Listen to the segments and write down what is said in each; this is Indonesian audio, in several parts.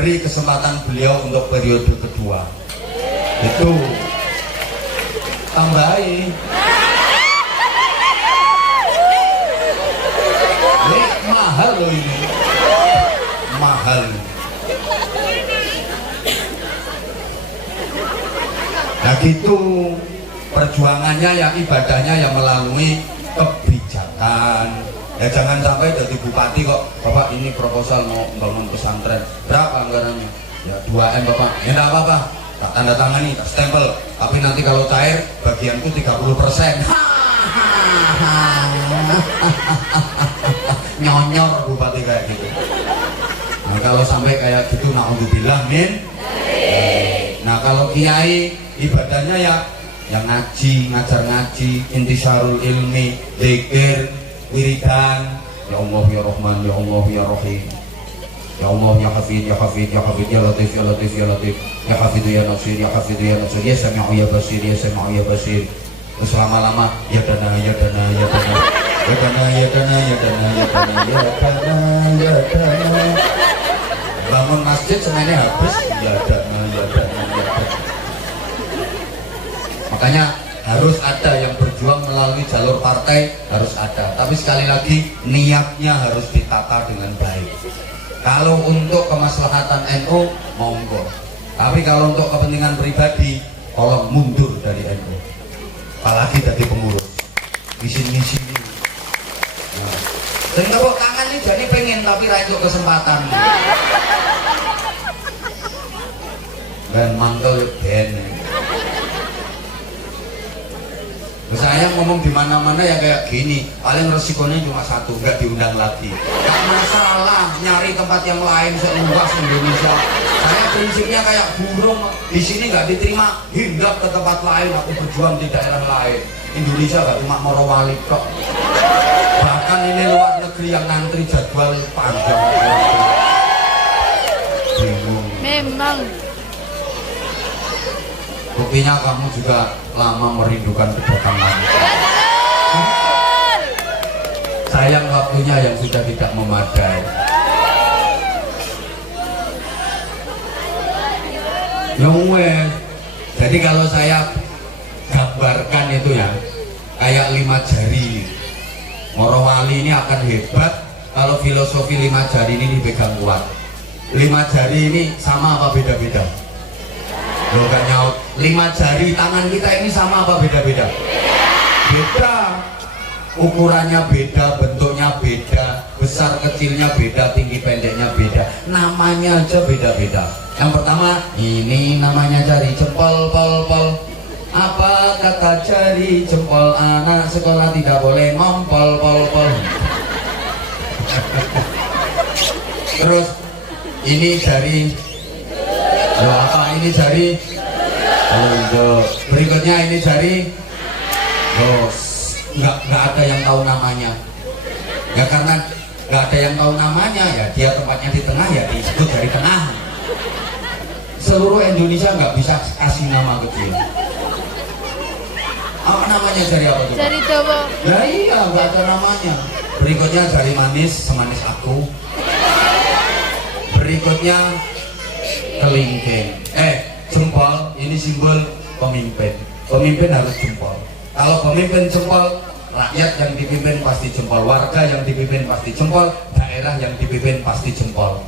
beri kesempatan beliau untuk periode kedua. Itu tambahin. Ini mahal loh ini. Mahal. Nah gitu perjuangannya yang ibadahnya yang melalui kebijakan. Ya jangan sampai jadi bupati kok, Bapak ini proposal mau bangun pesantren, berapa anggarannya? Ya 2M Bapak, ya enggak apa-apa, tak tanda tangani, tak stempel, tapi nanti kalau cair bagianku 30%. Nyonyor bupati kayak gitu. Nah kalau sampai kayak gitu naudzubillah min. Nah kalau kiai ibadahnya ya yang ngaji, ngajar ngaji, intisarul ilmi, zikir, wiridan, ya Allah ya Rahman, ya Allah ya Rahim, ya Allah ya Hafid, ya Hafid, ya Hafid, ya Latif, ya Latif, ya Latif, ya Hafid, ya Nasir, ya Hafid, ya Nasir, ya Sami'u ya Basir, ya Sami'u ya Basir. Selama-lama ya dana, ya dana, ya dana, ya dana, ya dana, ya dana, ya dana, ya dana, ya dana. Bangun masjid semuanya habis, ya dana, ya dana, ya dana. Makanya harus ada yang berjuang melalui jalur partai, harus ada. Tapi sekali lagi niatnya harus ditata dengan baik. Kalau untuk kemaslahatan NU monggo. Tapi kalau untuk kepentingan pribadi tolong mundur dari NU. Apalagi dari pengurus. Di sini. Nah. Dan tepuk tangan ini jadi pengen tapi ra entuk kesempatan. Dan mantel ben. Saya ngomong di mana-mana ya kayak gini, paling resikonya cuma satu, nggak diundang lagi. Gak masalah nyari tempat yang lain seluas Indonesia. Saya prinsipnya kayak burung, di sini nggak diterima, hinggap ke tempat lain, aku berjuang di daerah lain. Indonesia nggak cuma Morowali kok. Bahkan ini luar negeri yang ngantri jadwal panjang. Bingung. Memang. Buktinya kamu juga lama merindukan kedatangan. Sayang waktunya yang sudah tidak memadai. Jadi kalau saya gambarkan itu ya kayak 5 jari. Morowali ini akan hebat kalau filosofi 5 jari ini dipegang kuat. 5 jari ini sama apa beda-beda? Loh gak nyaut. 5 jari tangan kita ini sama apa beda-beda? Beda. Ukurannya beda, bentuknya beda, besar kecilnya beda, tinggi pendeknya beda, namanya aja beda-beda. Yang pertama, ini namanya jari jempol, pol. Apa kata jari jempol? Anak sekolah tidak boleh ngompol, pol. Terus ini jari. Loh, apa ini jari? Oh, berikutnya ini jari. Loh, nggak ada yang tahu namanya. Ya karena nggak ada yang tahu namanya, ya dia tempatnya di tengah, ya disebut jari tengah. Seluruh Indonesia nggak bisa kasih nama kecil. Apa namanya jari apa tuh? Jari dawa. Ya iya, nggak ada namanya. Berikutnya jari manis, semanis aku. Berikutnya kelingking. Jempol ini simbol pemimpin. Pemimpin harus jempol. Kalau pemimpin jempol, rakyat yang dipimpin pasti jempol, warga yang dipimpin pasti jempol, daerah yang dipimpin pasti jempol.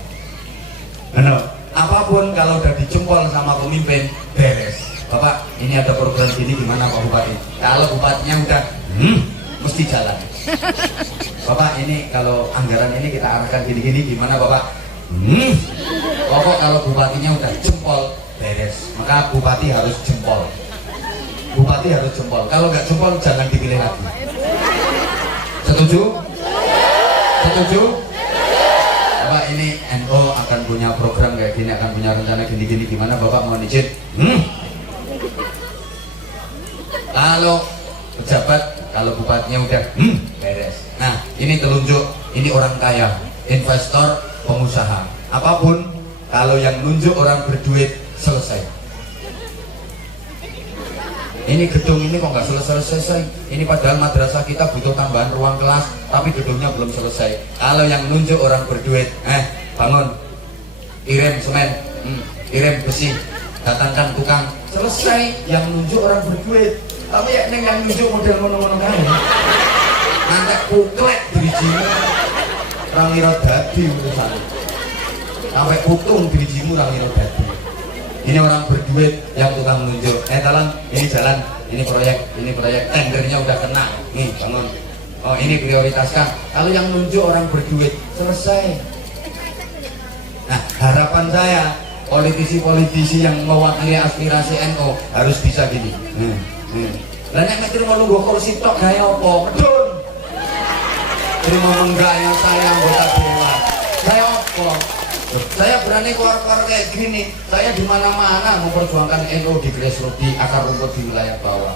Benar. Apapun kalau udah dijempol sama pemimpin, beres. Bapak, ini ada program gini gimana Pak Bupati? Kalau bupatinya udah, mesti jalan. Bapak, ini kalau anggaran ini kita arahkan gini-gini gimana Bapak? Pokok kalau bupatinya udah jempol, beres. Maka bupati harus jempol. Bupati harus jempol. Kalau nggak jempol jangan dipilih lagi. Setuju? Setuju? Bapak, ini NU akan punya program kayak gini, akan punya rencana gini-gini gimana Bapak mau izin? Kalau pejabat, kalau bupatinya udah beres. Nah, ini telunjuk, ini orang kaya, investor, pengusaha. Apapun, kalau yang nunjuk orang berduit, selesai. Ini gedung ini kok nggak selesai. Ini padahal madrasah kita butuh tambahan ruang kelas, tapi gedungnya belum selesai. Kalau yang nunjuk orang berduit, bangun. kirim semen, kirim besi, datangkan tukang, selesai. Yang nunjuk orang berduit, tapi ya neng yang nunjuk model ngono-ngono kan nanti kuklek dirijimu orang ngira dadi urusan sampai putung dirijimu orang ngira dadi. Ini orang berduit yang tukang nunjuk, tolong ini jalan, ini proyek, tendernya udah kena, nih bangun, oh ini prioritaskan. Kalau yang nunjuk orang berduit, selesai. Nah harapan saya politisi-politisi yang mewakili aspirasi NU harus bisa gini. Lah nek mikir mau nunggu kursi tok gawe apa? Medun. Terima menggaya saya anggota dewan. Saya apa? Saya berani keluar-keluar kayak gini. Saya di mana-mana memperjuangkan NU di grassroots, di akar rumput di wilayah bawah.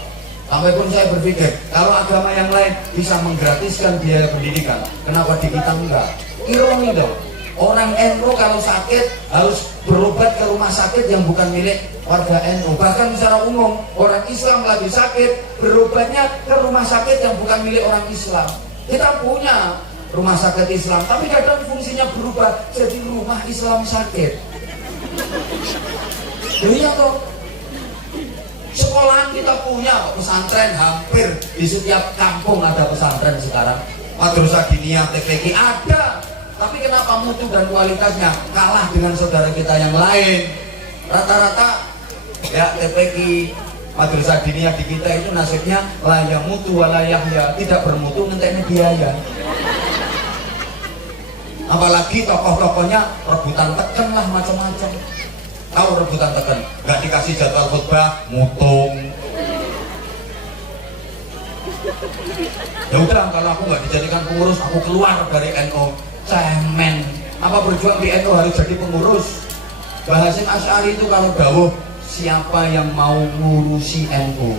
Sampai pun saya berpikir kalau agama yang lain bisa menggratiskan biaya pendidikan, kenapa di kita enggak? Ironi dong. Orang NU kalau sakit harus berobat ke rumah sakit yang bukan milik warga NU. Bahkan secara umum orang Islam lagi sakit berobatnya ke rumah sakit yang bukan milik orang Islam. Kita punya rumah sakit Islam, tapi kadang fungsinya berubah jadi rumah Islam sakit. Iya toh. Sekolahan kita punya pesantren, hampir di setiap kampung ada pesantren sekarang. Madrasah Diniyah, TPQ ada. Tapi kenapa mutu dan kualitasnya kalah dengan saudara kita yang lain? Rata-rata ya TPQ Madrasah Diniyah di kita itu nasibnya layak mutu walayah ya, tidak bermutu ngenteknya biaya. Apalagi tokoh-tokohnya rebutan teken lah macam-macam. Tahu rebutan teken? Nggak dikasih jadwal khutbah, mutung. Ya udah, kalau aku nggak dijadikan pengurus, aku keluar dari NU. Cemen. Apa berjuang di NU harus jadi pengurus? Bahasin Asy'ari itu kalau dawuh, siapa yang mau ngurusi NU,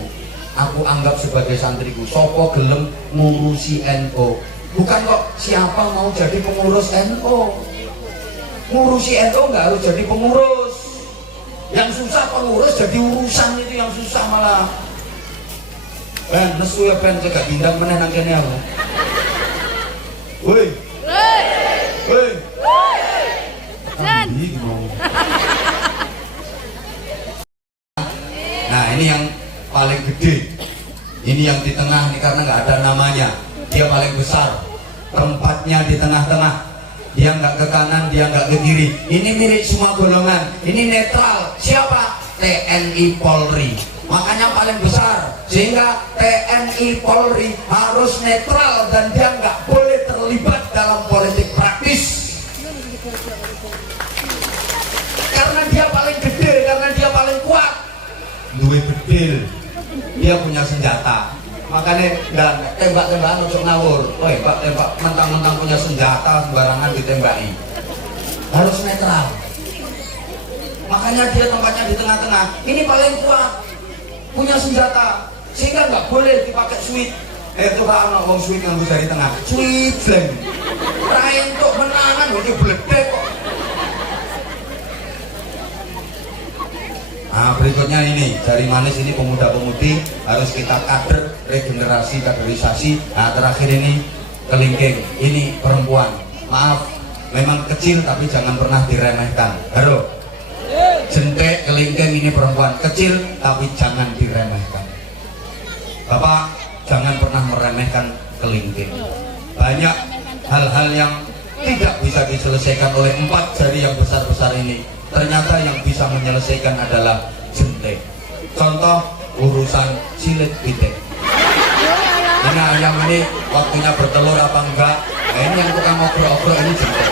aku anggap sebagai santriku. Sopo gelem ngurusi NU. Bukan kok siapa mau jadi pengurus NU. Ngurusi NU nggak harus jadi pengurus. Yang susah pengurus jadi urusan, itu yang susah malah. Ben nesu ya ben cegah bintang meneh nang kene aku. Woi. Woi. Nah ini yang paling gede, ini yang di tengah nih karena nggak ada namanya, dia paling besar, tempatnya di tengah-tengah, dia nggak ke kanan, dia nggak ke kiri, ini milik semua golongan, ini netral. Siapa? TNI Polri. Makanya paling besar, sehingga TNI Polri harus netral dan dia nggak boleh terlibat dalam politik praktis. Karena dia paling gede, karena dia paling kuat. Duwe bedil, dia punya senjata. Makanya dan tembak-tembakan untuk ngawur. Woi, Pak, tembak mentang-mentang punya senjata sembarangan ditembaki. Harus netral. Makanya dia tempatnya di tengah-tengah. Ini paling kuat, punya senjata, sehingga nggak boleh dipakai sweet. Itu kan anak wong sweet yang dari tengah, sweet slang. Rakyat untuk menangan, itu beledek kok. Nah berikutnya ini jari manis, ini pemuda-pemudi harus kita kader, regenerasi, kaderisasi. Nah terakhir ini kelingking, ini perempuan. Maaf, memang kecil tapi jangan pernah diremehkan. Halo, jentek kelingking ini perempuan kecil tapi jangan diremehkan. Bapak jangan pernah meremehkan kelingking. Banyak hal-hal yang tidak bisa diselesaikan oleh 4 jari yang besar-besar ini. Ternyata yang bisa menyelesaikan adalah jentik. Contoh urusan silit pitik. Ini ayam ini waktunya bertelur apa enggak? Nah, ini yang tukang ngobrol-ngobrol ini jentik.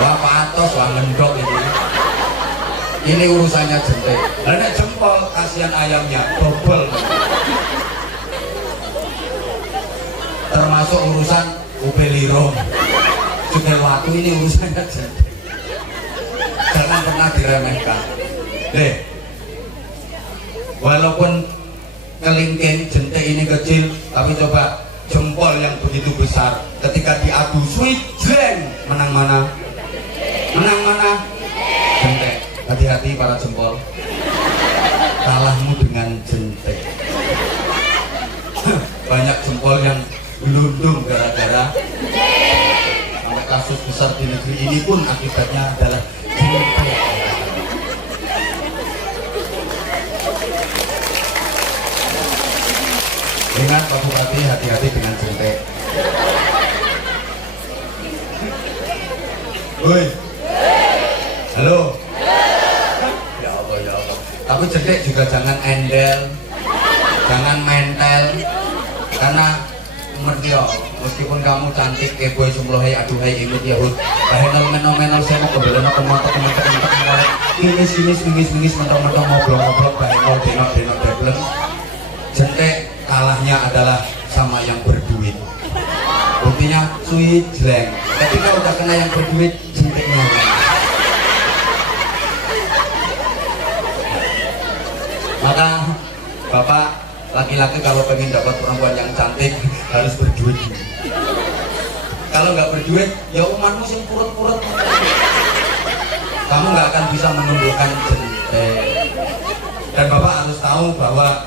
Wah patos, wah ngendok ini. Ini urusannya jentik. Karena jempol kasihan ayamnya double. Termasuk urusan ubelirong. Juga waktu ini urusannya jentik. Jangan pernah diremehkan. Walaupun kelingking jentik ini kecil, tapi coba jempol yang begitu besar ketika diadu sweet jreng, menang mana? Menang mana? Jentik. Hati-hati para jempol, kalahmu dengan jentik. Banyak jempol yang gelundung gara-gara. Sampai kasus besar di negeri ini pun akibatnya adalah hati-hati dengan jentik. Woi. Halo. Ya Allah, ya Allah. Tapi jentik juga jangan endel, jangan mentel, karena ngerti ya, meskipun kamu cantik, keboy, sumlohe, aduhai, imut, yahud, bahenol, menol, saya mau kembali ke motor, teman-teman, mingis, mentong-mentong, ngobrol-ngobrol, bahenol, denok, debleng. Jentik kalahnya adalah sama yang berduit. Buktinya sweet jeleng. Tapi kalau udah kena yang berduit, jentiknya. Maka Bapak laki-laki kalau pengen dapat perempuan yang cantik harus berduit. Kalau nggak berduit, ya umatmu sing purut-purut. Kamu nggak akan bisa menumbuhkan jentik. Dan Bapak harus tahu bahwa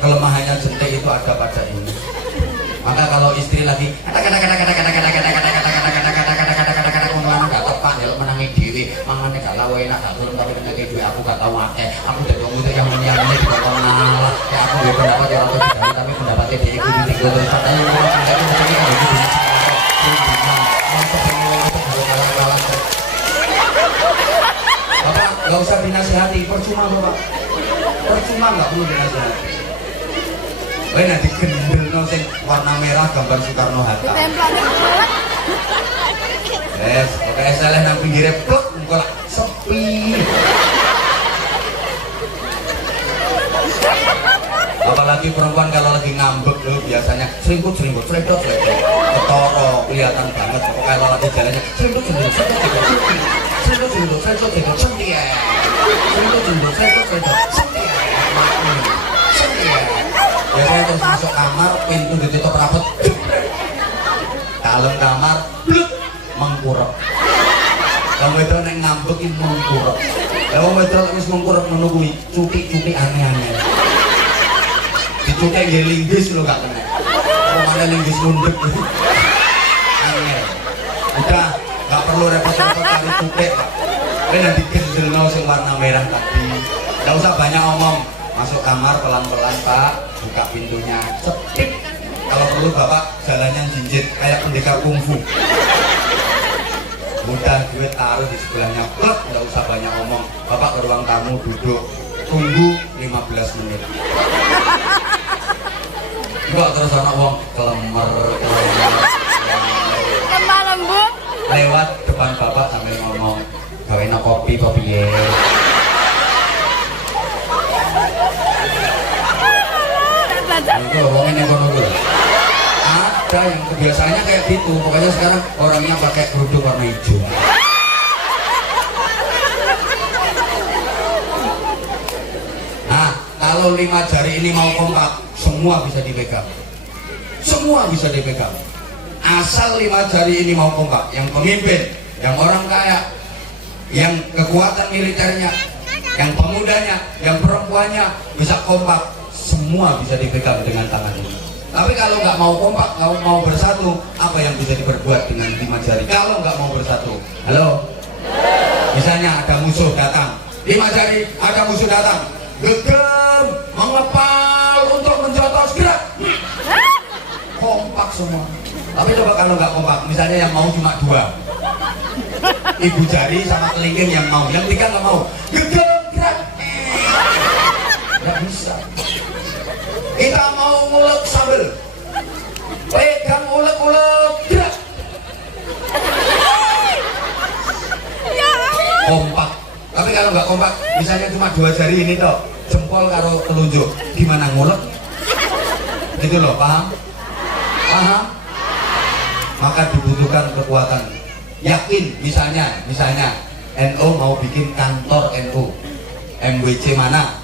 kelemahannya jentik itu ada pada ini. Maka kalau istri lagi nggak tepat ya menangi diri, mangannya gak tahu enak, gak turun tapi dengan duit aku gak tahu akeh. Aku udah ngomong yang ini juga kau ngalah. Ya aku udah pendapat ya orang tua tapi pendapatnya dia ikut di tiga terus katanya orang tua itu mesti kan itu Bapak nggak usah dinasihati, percuma Bapak, percuma nggak perlu dinasihati. Wah nanti gendel sing warna merah gambar Soekarno Hatta. Yes, oke salah nang pinggirnya plek, engko lak sepi. Apalagi perempuan kalau lagi ngambek loh biasanya seringkut, sledot, ketoro, kelihatan banget. Kalau lagi jalannya seringkut, biasanya terus masuk kamar, pintu ditutup rapat, dalam kamar, bluk, mengkurep. Kamu itu neng ngambekin mengkurep. Kamu itu harus mengkurep menunggu cuti aneh-aneh. Dicuti yang linggis lo gak kena. Oh mana linggis mundek. Aneh. Udah gak perlu repot-repot cari cuti. Ini nanti gendel no sing warna merah tadi. Gak usah banyak ngomong. Masuk kamar pelan-pelan Pak, buka pintunya, cepit. Kalau perlu Bapak jalannya jinjit kayak pendekar kungfu. Mudah duit taruh di sebelahnya, plek, nggak usah banyak ngomong. Bapak ke ruang tamu duduk, tunggu 15 menit. Enggak terus anak wong kelemer. Lemah lembut. Lewat depan Bapak sambil ngomong, gawein kopi ya. Itu ngomongin yang kono dulu. Ada yang kebiasaannya kayak gitu, pokoknya sekarang orangnya pakai kerudung warna hijau. Nah, kalau 5 jari ini mau kompak, semua bisa dipegang. Semua bisa dipegang. Asal 5 jari ini mau kompak, yang pemimpin, yang orang kaya, yang kekuatan militernya, yang pemudanya, yang perempuannya bisa kompak, semua bisa dipegang dengan tangan ini. Tapi kalau nggak mau kompak, kalau mau bersatu, apa yang bisa diperbuat dengan 5 jari? Kalau nggak mau bersatu, halo? Misalnya ada musuh datang, 5 jari ada musuh datang, gegem, mengepal untuk menjotos, gerak, kompak semua. Tapi coba kalau nggak kompak, misalnya yang mau cuma 2, ibu jari sama kelingking yang mau, yang 3 nggak mau, gegem, gerak, nggak bisa. Kita mau ngulek sambel, pegang ulek-ulek, gerak. Ya Allah. Kompak. Tapi kalau nggak kompak, misalnya cuma 2 jari ini toh, jempol karo telunjuk, gimana ngulek? Gitu loh, paham? Paham? Maka dibutuhkan kekuatan. Yakin, misalnya NU mau bikin kantor NU, MWC mana?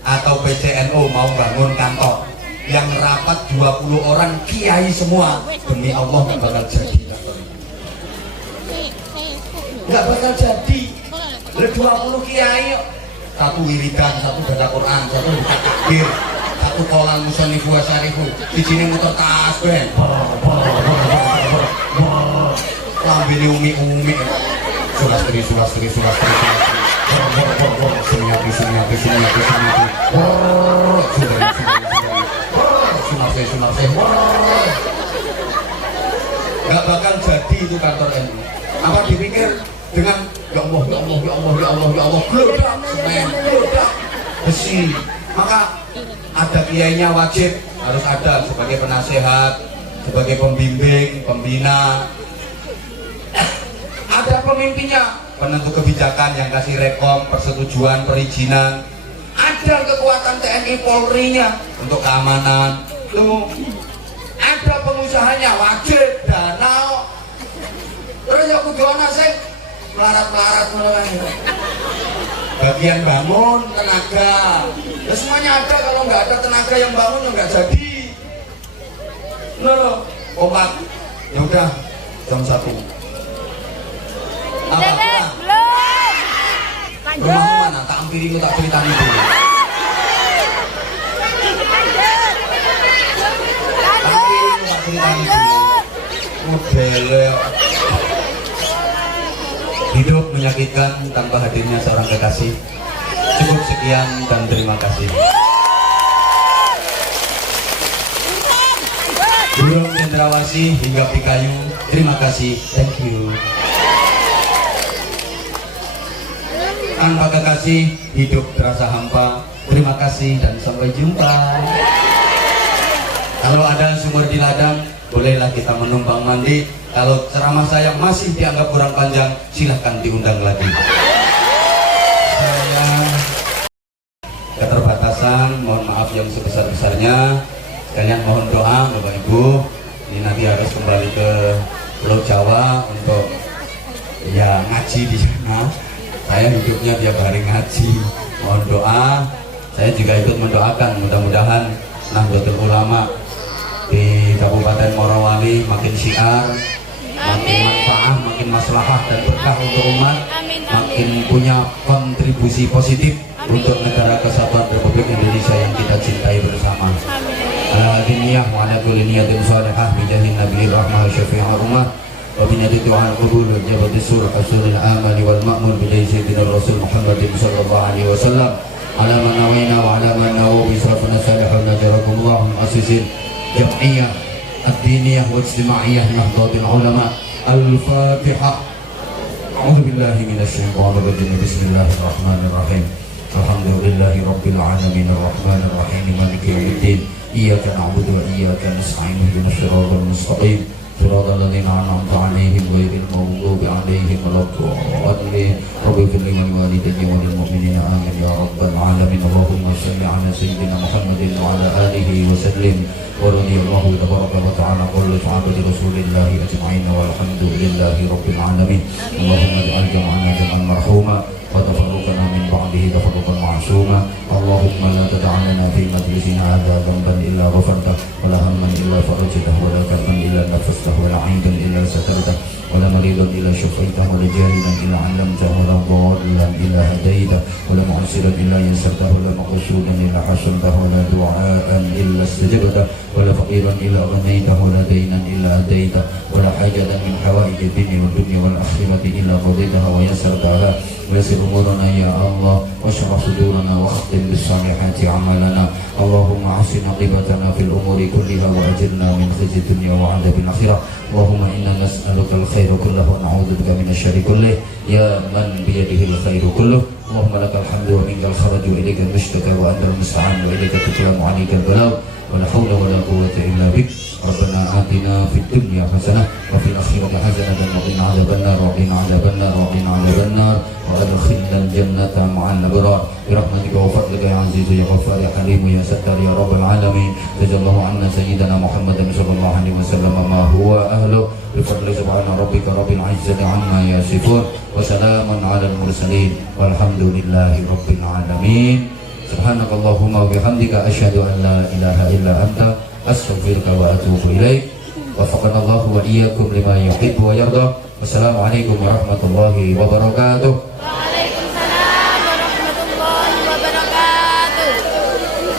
Atau PCNO mau bangun kantor yang rapat 20 orang kiai semua, demi Allah nggak bakal jadi kantor itu. Nggak bakal jadi. 20 kiai, satu wiridan, satu baca Quran, satu buka takbir, satu kolan musonifu wasyarifu, di sini muter tasbih, lambini umi-umi, sulastri, sunyati, sunarse. Nggak bakal jadi itu kantor NU. Apa dipikir dengan ya Allah, ya Allah, ya Allah, ya Allah, ya Allah, geledak semen, geledak besi. Maka ada kiainya wajib harus ada sebagai penasehat, sebagai pembimbing, pembina. Ada pemimpinnya, penentu kebijakan yang kasih rekom, persetujuan, perizinan. Ada kekuatan TNI Polri-nya untuk keamanan. Tuh. Ada pengusahanya wajib dana. Terus ya kudu ana sing melarat-melarat ngono kan. Bagian bangun tenaga. Ya semuanya ada, kalau nggak ada tenaga yang bangun ya nggak jadi. Loh, kompak. Ya udah jam 1. Apa? Belum. Rumahmu mana? Tak ampiri, tak ceritain dulu. Modelnya hidup menyakitkan tanpa hadirnya seorang kekasih. Cukup sekian dan terima kasih. Burung cendrawasih hingga pikayu, terima kasih, thank you. Tanpa kekasih hidup terasa hampa, terima kasih dan sampai jumpa. Kalau ada sumur di ladang, bolehlah kita menumpang mandi. Kalau ceramah saya masih dianggap kurang panjang, silahkan diundang lagi. Saya keterbatasan, mohon maaf yang sebesar-besarnya. Sekalian mohon doa Bapak Ibu. Ini nanti harus kembali ke Pulau Jawa untuk ya ngaji di sana. Saya hidupnya tiap hari ngaji. Mohon doa. Saya juga ikut mendoakan, mudah-mudahan Nahdlatul Ulama di Kabupaten Morowali makin syiar, makin manfaat, makin maslahah dan berkah untuk umat, makin punya kontribusi positif untuk negara kesatuan Republik Indonesia yang kita cintai bersama. Al-Adiniyah wa ala kulli niyatin salihah bijahin nabiyir rahmah syafi'ul ummah wa binati tu'al qubul wa jabati surah asulil amali wal ma'mul bijahi sayyidina Rasul Muhammadin sallallahu alaihi wasallam ala man nawina wa ala man nawu bisrafuna salihun najarakumullah mu'assisin Jam'iyah Ad-Diniyah wa Ijtimaiyah Nahdlatul Ulama. Al-Fatihah. A'udzu billahi minasyaitonir rajim. Bismillahirrahmanirrahim. Alhamdulillahi rabbil alamin arrahmanir rahim maliki yaumiddin. Iyyaka na'budu wa iyyaka nasta'in ihdinas siratal mustaqim. Siratal ladzina an'amta 'alaihim ghairil maghdubi 'alaihim waladdallin. Rabbi ighfir li wa liwalidayya wa lil mu'minina amin ya rabbal alamin. Allahumma shalli 'ala sayyidina Muhammadin wa 'ala alihi wa sallim. ورضي الله تبارك وتعالى كل صحابة رسول الله أجمعين والحمد لله رب العالمين. اللهم اجعل جمعنا جمعا مرحوما وتفرقنا من بعده تفرقا معصوما. اللهم لا تدع لنا في مجلسنا هذا ذنبا إلا غفرته ولا هما إلا فرجته ولا كربا إلا نفسته ولا عيبا إلا سترته ولا مريضا إلا شفيته ولا جاهلا إلا علمته ولا ضالا إلا هديته ولا معسرا إلا يسرته ولا مقصودا إلا حسنته ولا دعاء إلا استجبته ولا فقيرا إلا غنيته ولا دينا إلا أديته ولا حاجة من حوائج الدنيا والدنيا والآخرة إلا قضيتها ويسرتها ويسر أمورنا يا الله واشرح صدورنا واختم بالصالحات عملنا. اللهم أحسن عاقبتنا في الأمور كلها وأجرنا من خزي الدنيا وعذاب الآخرة. اللهم إنا نسألك الخير كله ونعوذ بك من الشر كله يا من بيده الخير كله. اللهم لك الحمد ومنك الخرج وإليك المشتكى وأنت المستعان وإليك تكلم وعليك البلاغ ولا حول ولا قوة إلا بك. ربنا آتنا في الدنيا حسنة وفي الآخرة حسنة وقنا عذاب النار وقنا عذاب النار وقنا عذاب النار وأدخلنا الجنة مع الأبرار برحمتك وفضلك يا عزيز يا غفار يا حليم يا ستار يا رب العالمين. جزا الله عنا سيدنا محمد صلى الله عليه وسلم ما هو أهله بفضل سبحان ربك رب العزة عما يصفون وسلام على المرسلين والحمد لله رب العالمين. Subhanakallahumma wa bihamdika asyhadu an la ilaha illa anta astaghfiruka wa atubu ilaik. Wafaqanallahu wa iyyakum lima yuhibbu wa yarda. Wassalamualaikum warahmatullahi wabarakatuh.